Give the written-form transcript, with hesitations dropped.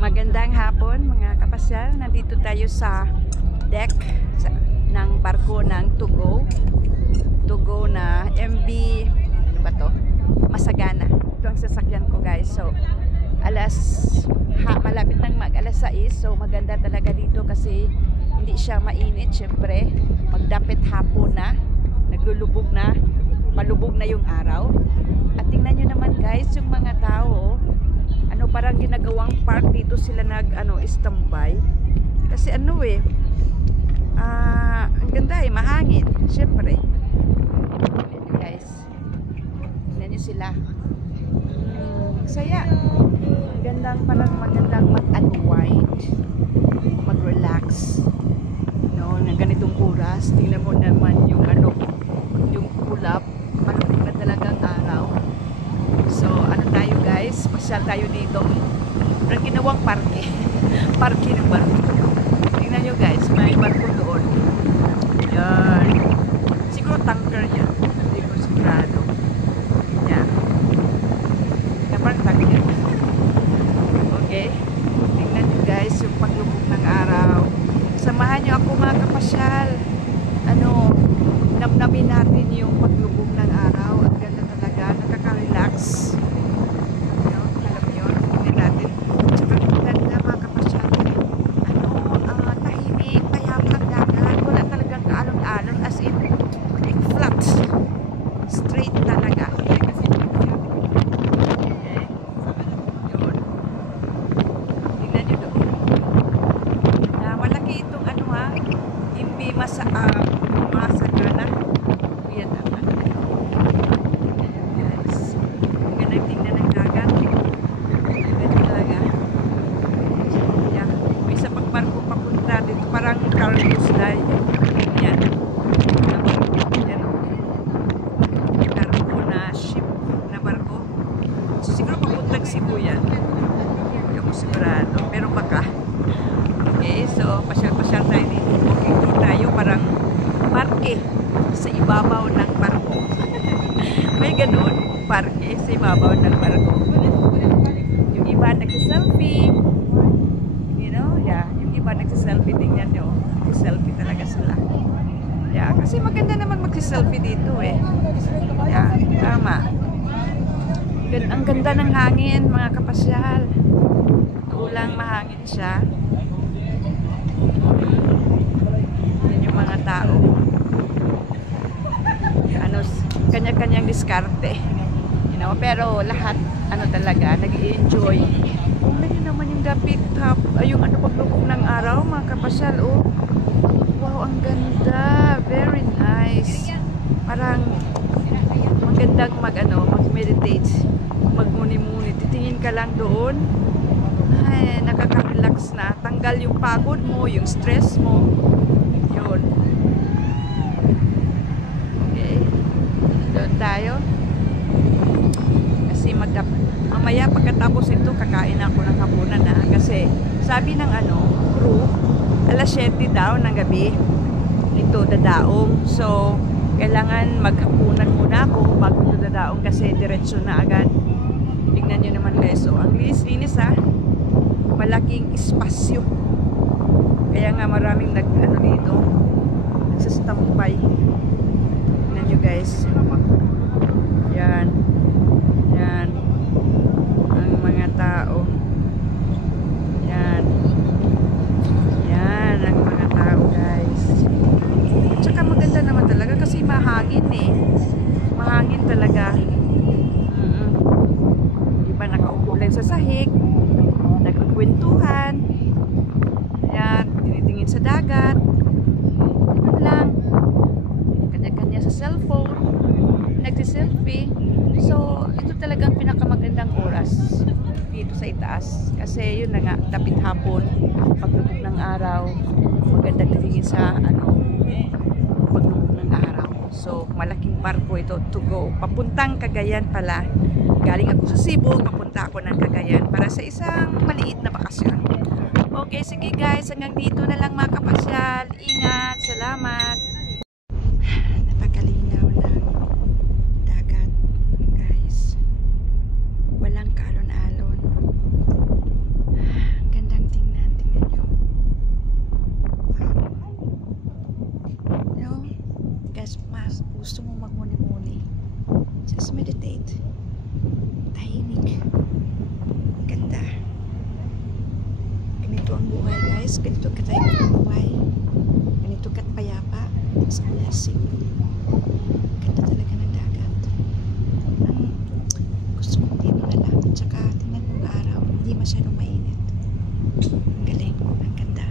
Magandang hapon mga kapasyal. Nandito tayo sa deck ng barko ng Tugo na MV, ano ba to? Masagana. Ito ang sasakyan ko guys. So malapit nang alas 6. So maganda talaga dito kasi hindi siya mainit. Syempre magdapit hapon na, naglulubog na, palubog na yung araw. At tingnan nyo naman guys, yung mga tao, parang ginagawang park dito sila standby. Kasi ang ganda mahangin. Syempre. Guys, tingnan nyo sila. Saya. Parang magandang mag-unwind, mag-relax. Na ganitong oras, tingnan mo naman yung yung kulap, malamig na talagang araw. So, tayo guys, pasyal tayo dito. Parang ginawang parke. Parke ng barko. Tingnan nyo guys, may barko doon. Yan. Siguro tanker yan. Hindi ko sigurado. Yan. Parang tanker. Okay. Tingnan nyo guys, yung paglubog ng araw. Samahan nyo ako mga kapasyal. Namnamin natin yung paglubog ng araw. Ang ganda talaga. Nakaka-relax. Masagana. Yan naman. Guys. Ganang tingnan ng dagat. Ganyan talaga. Yan. May isa pang barko papunta dito. Parang carlos line. Yan. Yan. Cargo na ship na barko. So siguro papuntang Cebu yan. Hindi ako sigurado. Pero baka. Okay. So pasyal-pasyal tayo dito. Okay. Tayo parang parke sa ibabaw ng barko. May ganun, parke sa ibabaw ng barko. Yung iba nagsiselfie. Yung iba nagsiselfie. Tingnan nyo, nagsiselfie talaga sila. Kasi maganda naman magsiselfie dito eh. Tama. Ang ganda ng hangin, mga kapasyal. Tulang mahangin siya. Mga tao. Kanya-kanyang diskarte. Pero lahat talaga nag-i-enjoy. Tingnan naman yung dapit yung paglubog ng araw, mga kapasyal. Wow, ang ganda. Very nice. Parang magandang mag-meditate, magmuni-muni. Titingin ka lang doon. Ay, nakaka-relax na. Tanggal yung pagod mo, yung stress mo. Yun. Okay. Doon tayo. Kasi mamaya pagkatapos ito, kakain ako ng hapunan na. Kasi sabi ng crew, alas 7 daw ng gabi ito dadaong. So, kailangan maghapunan muna ako bago ito dadaong kasi diretso na agad. Tingnan nyo naman guys. So, ang linis-linis malaking espasyo. Kaya nga maraming dito nagsastambay. Tingnan nyo guys. Yan. Yan. Ang mga tao. Yan. Yan ang mga tao guys. Tsaka maganda naman talaga kasi mahangin eh. Mahangin talaga. Diba nakaupo lang sa sahig. Nagkukwentuhan. Ayan, tinitingin sa dagat. Ano lang. Kanya-kanya sa cellphone. Nagsiselfie. So, ito talagang pinakamagandang oras dito sa itaas. Kasi yun na nga, tapit hapon, paglubog ng araw, maganda tingin sa paglubog ng araw. So, malaking barko ito to go. Papuntang Cagayan pala. Galing ako sa Cebu, papunta ako ng Cagayan para sa isang maliit na bakasyon. Okay, sige guys, hanggang dito na lang mga kapasyal. Ingat, salamat. Napakalinaw ng dagat, guys. Walang kalon-alon. guys, ganito ka tayo buhay. Ganito ka't payapa. It's a blessing. Ganda talaga ng dagat. Ang gusto kong dito na lang. At saka tingnan mo ang araw. Hindi masyadong mainit. Ang galing. Ang ganda.